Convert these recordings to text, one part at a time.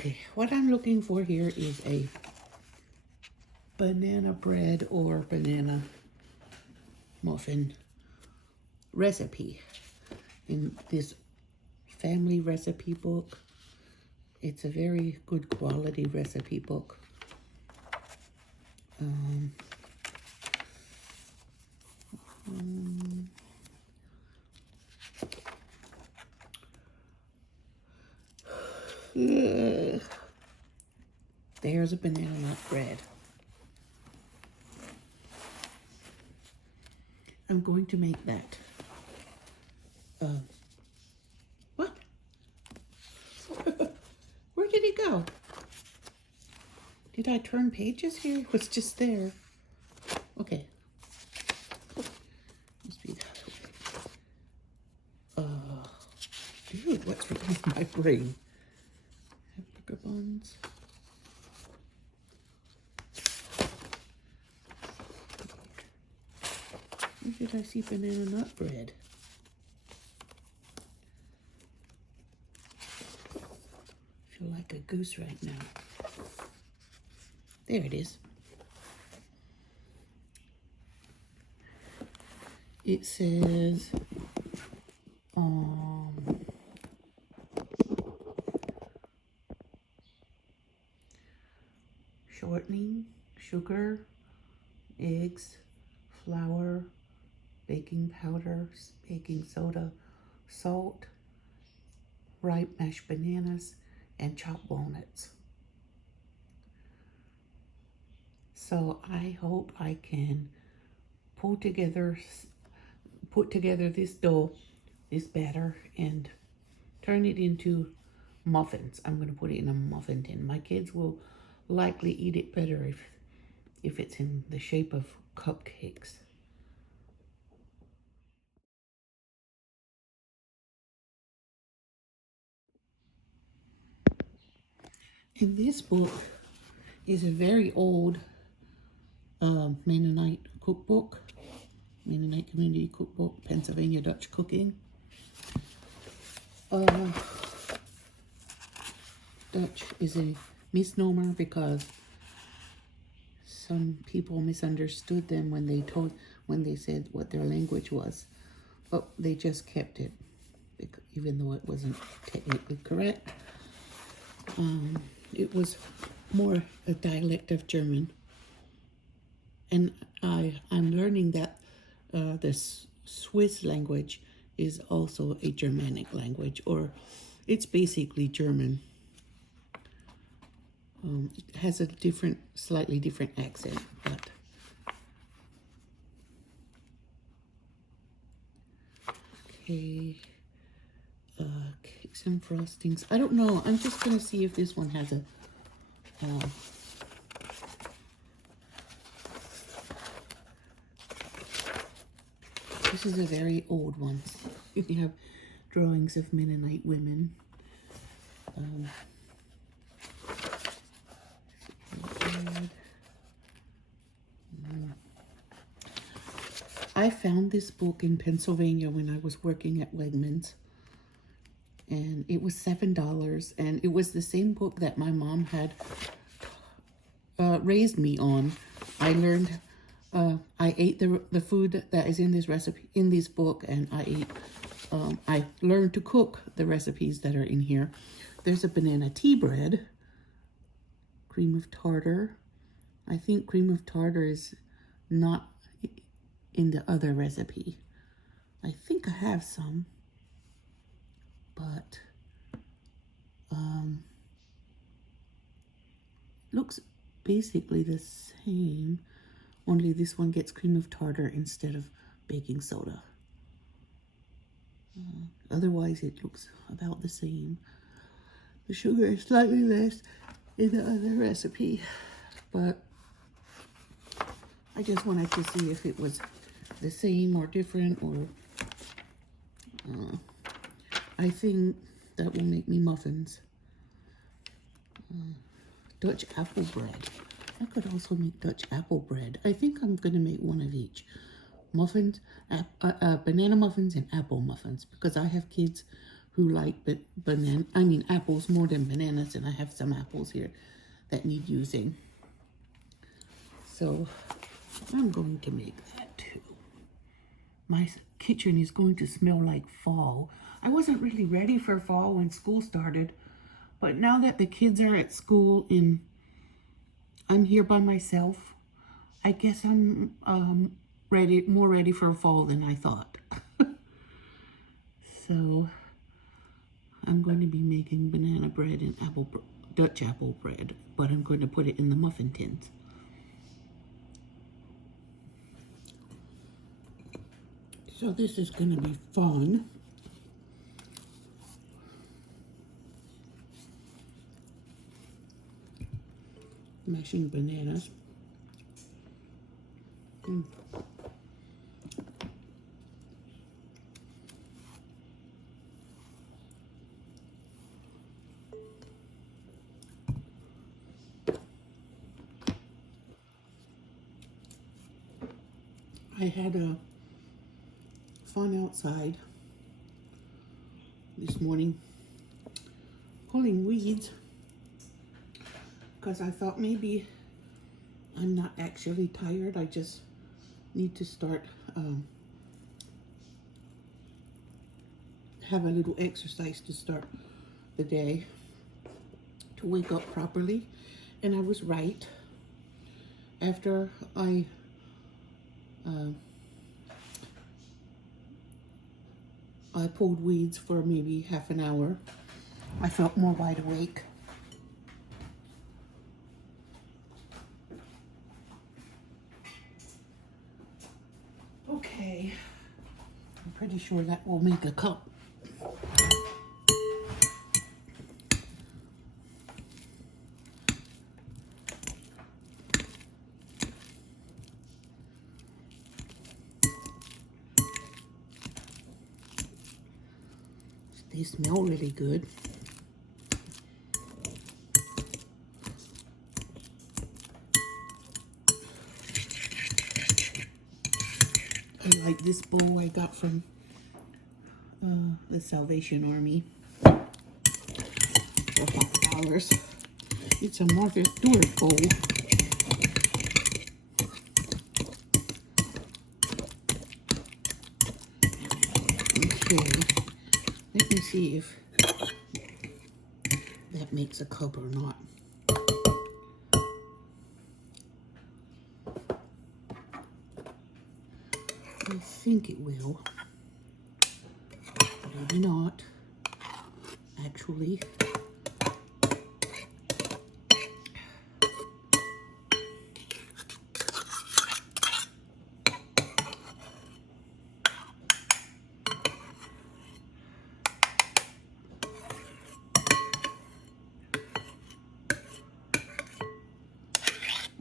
Okay, what I'm looking for here is a banana bread or banana muffin recipe in this family recipe book. It's a very good quality recipe book. There's a banana nut bread. I'm going to make that. What? Where did he go? Did I turn pages here? It was just there. Okay. Must be that way. Ew, what's wrong with my brain? Hamburger buns. Where did I see banana nut bread? I feel like a goose right now. There it is. It says, shortening, sugar, eggs, flour, baking powder, baking soda, salt, ripe mashed bananas, and chopped walnuts. So I hope I can put together this dough, this batter, and turn it into muffins. I'm going to put it in a muffin tin. My kids will likely eat it better if it's in the shape of cupcakes. And this book is a very old Mennonite cookbook, Mennonite Community Cookbook, Pennsylvania Dutch Cooking. Dutch is a misnomer because some people misunderstood them when they said what their language was, but they just kept it, even though it wasn't technically correct. It was more a dialect of German, and I'm learning that the Swiss language is also a Germanic language, or it's basically German. It has a slightly different accent, but okay. Cakes and frostings. I don't know. I'm just gonna see if this one has a. This is a very old one. If you have drawings of Mennonite women. I found this book in Pennsylvania when I was working at Wegmans, and it was $7, and it was the same book that my mom had raised me on. I learned, I ate the food that is in this recipe, in this book, and I learned to cook the recipes that are in here. There's a banana tea bread, cream of tartar. I think cream of tartar is not in the other recipe. I think I have some, but looks basically the same, only this one gets cream of tartar instead of baking soda. Otherwise it looks about the same. The sugar is slightly less in the other recipe, but I just wanted to see if it was the same or different, or I think that will make me muffins. Dutch apple bread. I could also make Dutch apple bread. I think I'm going to make one of each. Muffins, banana muffins and apple muffins, because I have kids who like apples more than bananas, and I have some apples here that need using. So I'm going to make that too. My kitchen is going to smell like fall. I wasn't really ready for fall when school started, but now that the kids are at school and I'm here by myself, I guess I'm more ready for fall than I thought. So I'm going to be making banana bread and Dutch apple bread, but I'm going to put it in the muffin tins. So this is going to be fun. Mashing bananas. I had a fun outside this morning pulling weeds because I thought maybe I'm not actually tired. I just need to start have a little exercise to start the day to wake up properly. And I was right. After I pulled weeds for maybe half an hour, I felt more wide awake. Okay, I'm pretty sure that will make a cup. They smell really good. I like this bowl I got from the Salvation Army for $5. It's a Martha Stewart bowl. Okay. Let me see if that makes a cup or not. I think it will. Maybe not. Actually.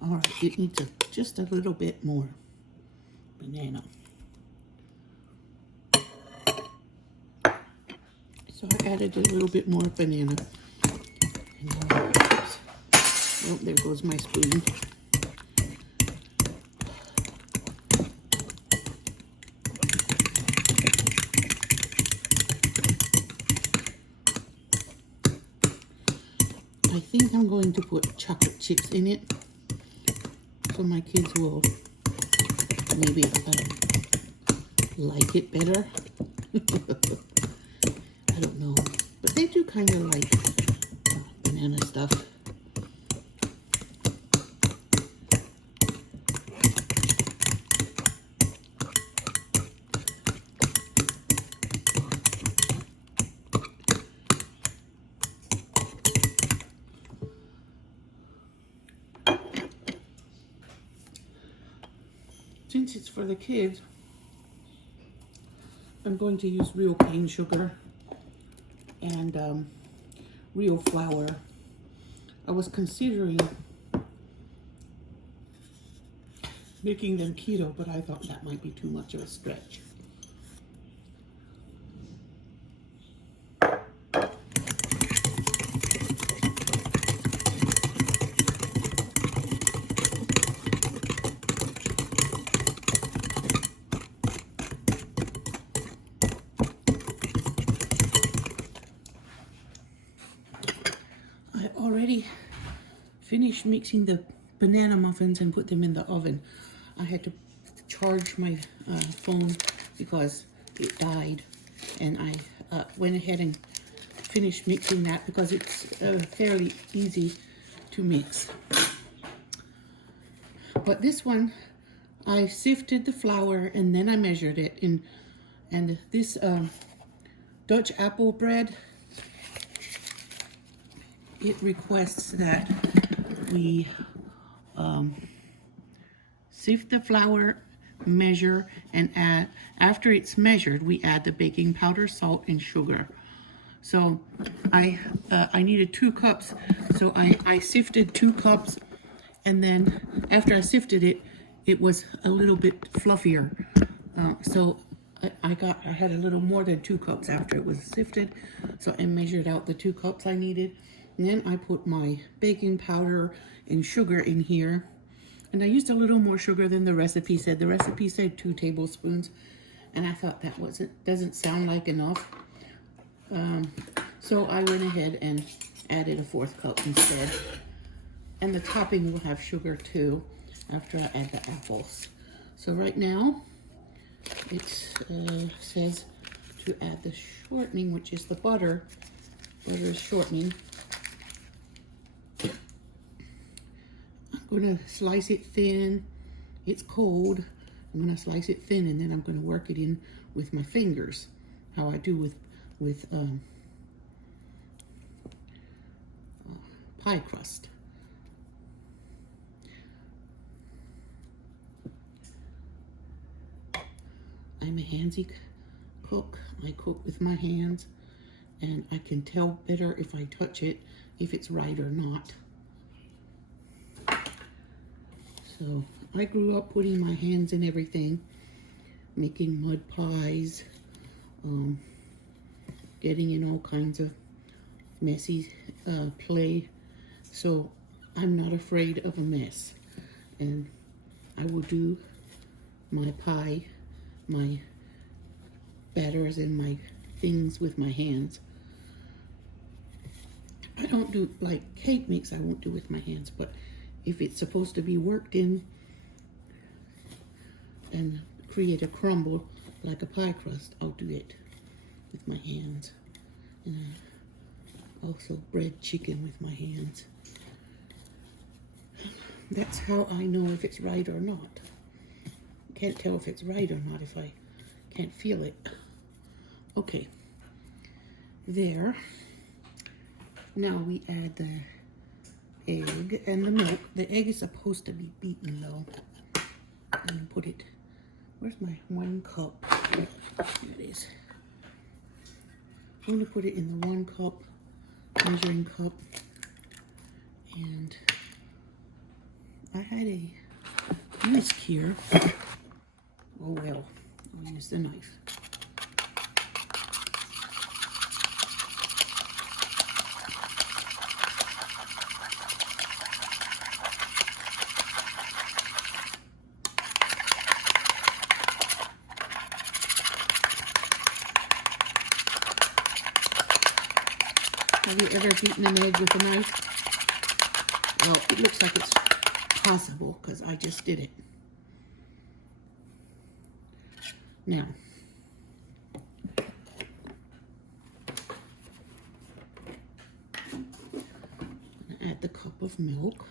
All right, it needs just a little bit more banana. So I added a little bit more banana. And oh, there goes my spoon. I think I'm going to put chocolate chips in it, so my kids will maybe like it better. I don't know, but they do kind of like banana stuff. Since it's for the kids, I'm going to use real cane sugar and real flour. I was considering making them keto, but I thought that might be too much of a stretch. finished mixing the banana muffins and put them in the oven, I had to charge my phone because it died, and I went ahead and finished mixing that because it's fairly easy to mix. But this one, I sifted the flour and then I measured it in, and this Dutch apple bread, it requests that we sift the flour, measure, and add, after it's measured, we add the baking powder, salt, and sugar. So I needed 2 cups, so I sifted 2 cups, and then after I sifted it, it was a little bit fluffier. So I had a little more than 2 cups after it was sifted, so I measured out the 2 cups I needed. And then I put my baking powder and sugar in here. And I used a little more sugar than the recipe said. The recipe said 2 tablespoons. And I thought that doesn't sound like enough. So I went ahead and added a 4th cup instead. And the topping will have sugar too after I add the apples. So right now, it says to add the shortening, which is the butter. Butter is shortening. I'm gonna slice it thin. It's cold. I'm gonna slice it thin, and then I'm gonna work it in with my fingers, how I do with pie crust. I'm a handsy cook. I cook with my hands, and I can tell better if I touch it, if it's right or not. So I grew up putting my hands in everything, making mud pies, getting in all kinds of messy play. So I'm not afraid of a mess, and I will do my pie, my batters, and my things with my hands. I don't do, like cake mix, I won't do with my hands, but if it's supposed to be worked in and create a crumble like a pie crust, I'll do it with my hands. And I also bread chicken with my hands. That's how I know if it's right or not. Can't tell if it's right or not if I can't feel it. Okay, there. Now we add the egg and the milk. The egg is supposed to be beaten though. And put it, where's my 1 cup? There it is. I'm going to put it in the 1 cup measuring cup. And I had a whisk here. Oh well, I'll use the knife. Have you ever beaten an egg with a knife? Well, it looks like it's possible because I just did it. Now, I'm going to add the cup of milk.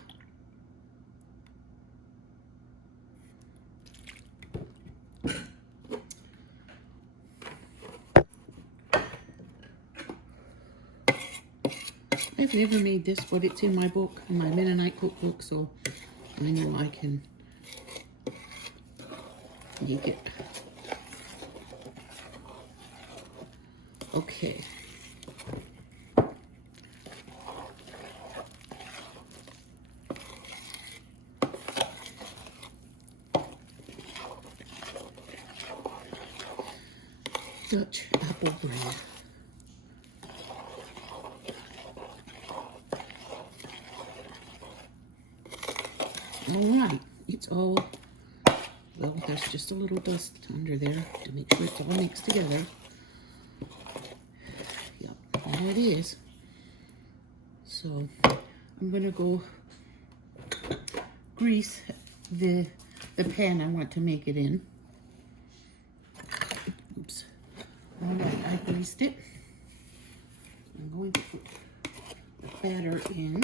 I've never made this, but it's in my book, in my Mennonite cookbook, so I know I can make it. Okay. Dutch apple bread. All right, it's all, well, there's just a little dust under there to make sure it's all mixed together. Yep, there it is. So I'm gonna go grease the pan I want to make it in. Oops. All right, I greased it. I'm going to put the batter in.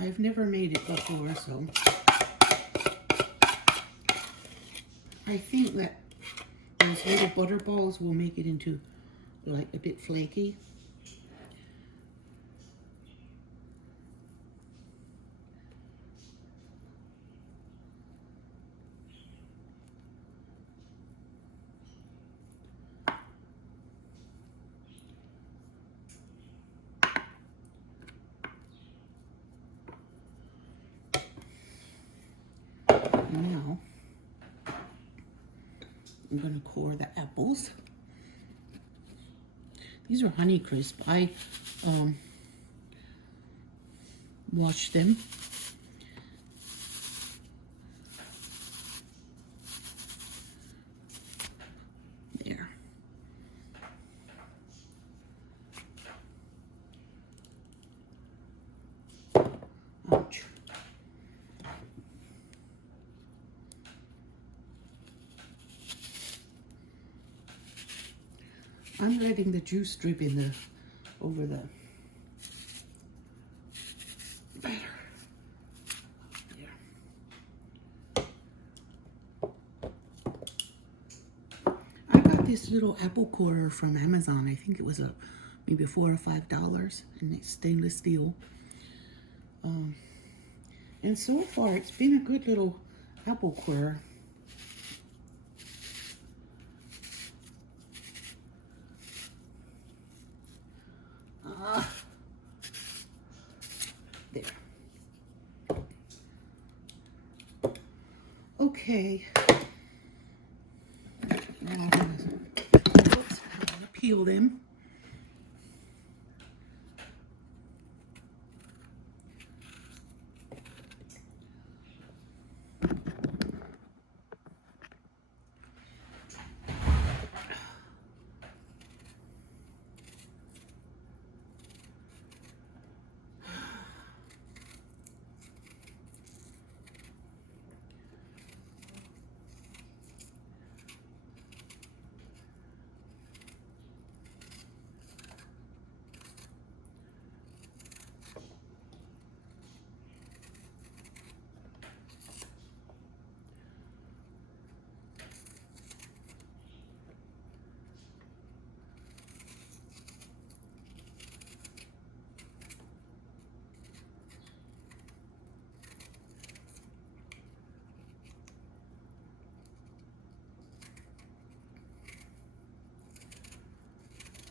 I've never made it before, so I think that those little butter balls will make it into like a bit flaky. Now, I'm going to core the apples. These are Honeycrisp. I washed them. There. Ouch. I'm letting the juice drip in over the batter. There. I got this little apple corer from Amazon. I think it was maybe $4 or $5, and it's stainless steel. And so far, it's been a good little apple corer. There. Okay. Now I'm gonna peel them.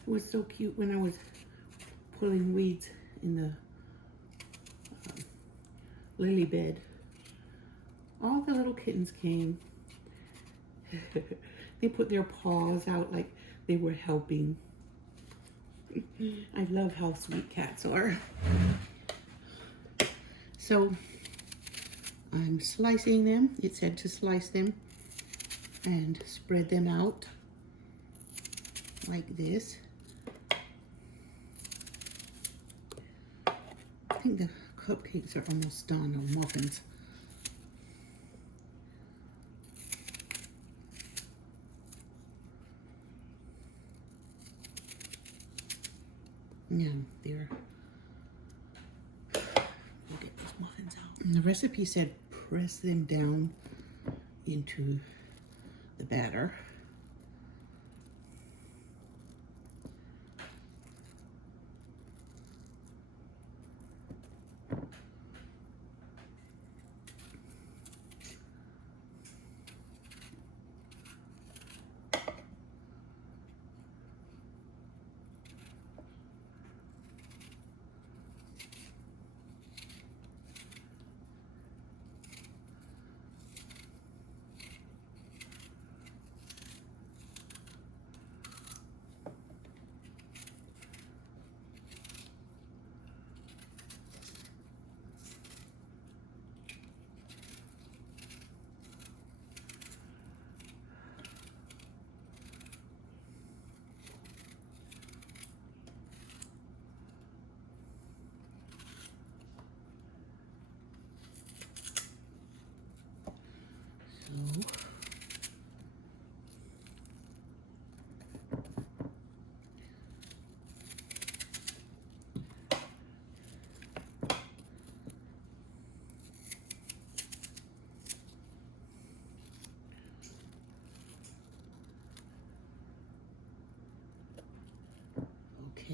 It was so cute when I was pulling weeds in the lily bed. All the little kittens came. They put their paws out like they were helping. I love how sweet cats are. So I'm slicing them. It said to slice them and spread them out like this. I think the cupcakes are almost done, or muffins. Yeah, there. We'll get those muffins out. And the recipe said press them down into the batter.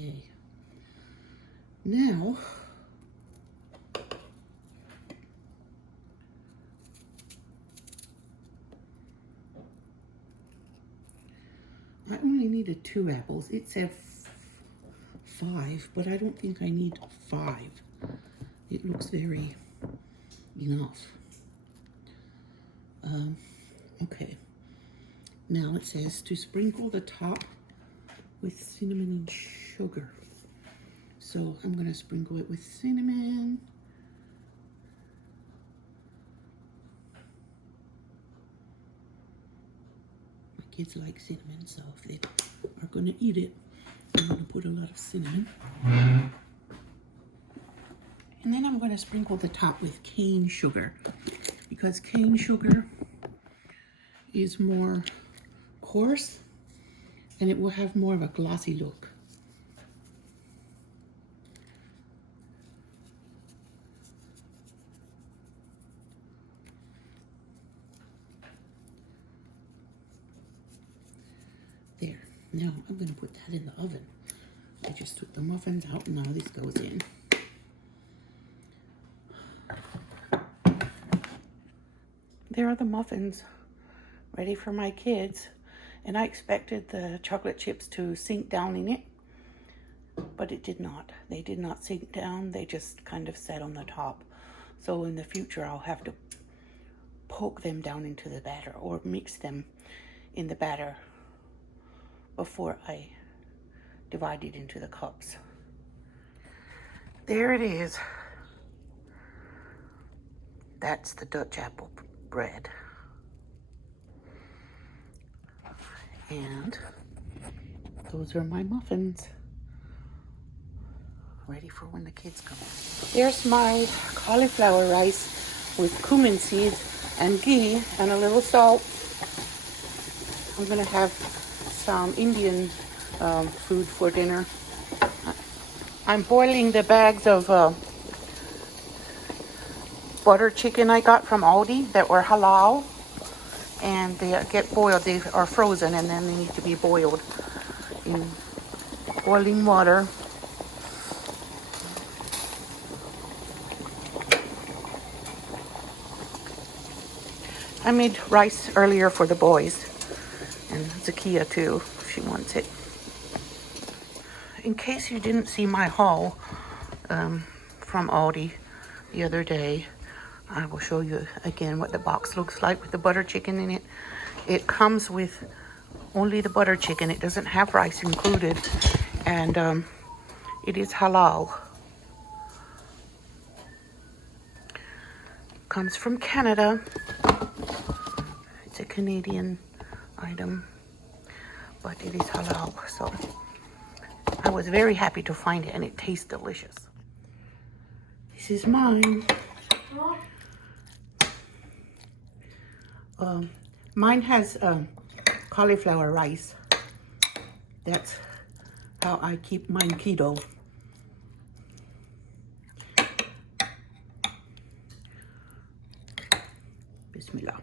Okay. Now, I only needed 2 apples. It said 5, but I don't think I need 5. It looks very enough. Okay. Now it says to sprinkle the top with cinnamon and sugar. So I'm going to sprinkle it with cinnamon. My kids like cinnamon, so if they are going to eat it, I'm going to put a lot of cinnamon. And then I'm going to sprinkle the top with cane sugar, because cane sugar is more coarse and it will have more of a glossy look. There. Now I'm going to put that in the oven. I just took the muffins out and now this goes in. There are the muffins ready for my kids, and I expected the chocolate chips to sink down in it, but it did not. They did not sink down, they just kind of sat on the top. So in the future I'll have to poke them down into the batter or mix them in the batter before I divide it into the cups. There it is. That's the Dutch apple bread. And those are my muffins, ready for when the kids come. There's my cauliflower rice with cumin seeds and ghee and a little salt. I'm gonna have some Indian food for dinner. I'm boiling the bags of butter chicken I got from Aldi that were halal, and they get boiled. They are frozen and then they need to be boiled in boiling water. I made rice earlier for the boys, and Zakia too, if she wants it. In case you didn't see my haul from Aldi the other day, I will show you again what the box looks like with the butter chicken in it. It comes with only the butter chicken. It doesn't have rice included, and it is halal. Comes from Canada. It's a Canadian item, but it is halal, so I was very happy to find it, and it tastes delicious. This is mine. Mine has cauliflower rice. That's how I keep mine keto. Bismillah.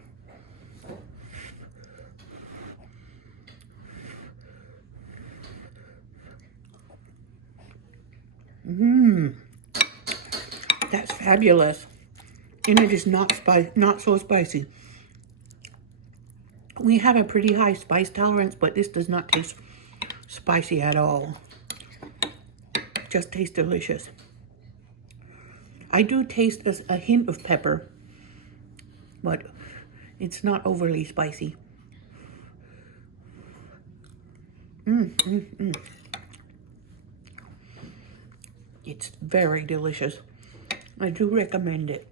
That's fabulous. And it is not so spicy. We have a pretty high spice tolerance, but this does not taste spicy at all. Just tastes delicious. I do taste a hint of pepper, but it's not overly spicy. It's very delicious. I do recommend it.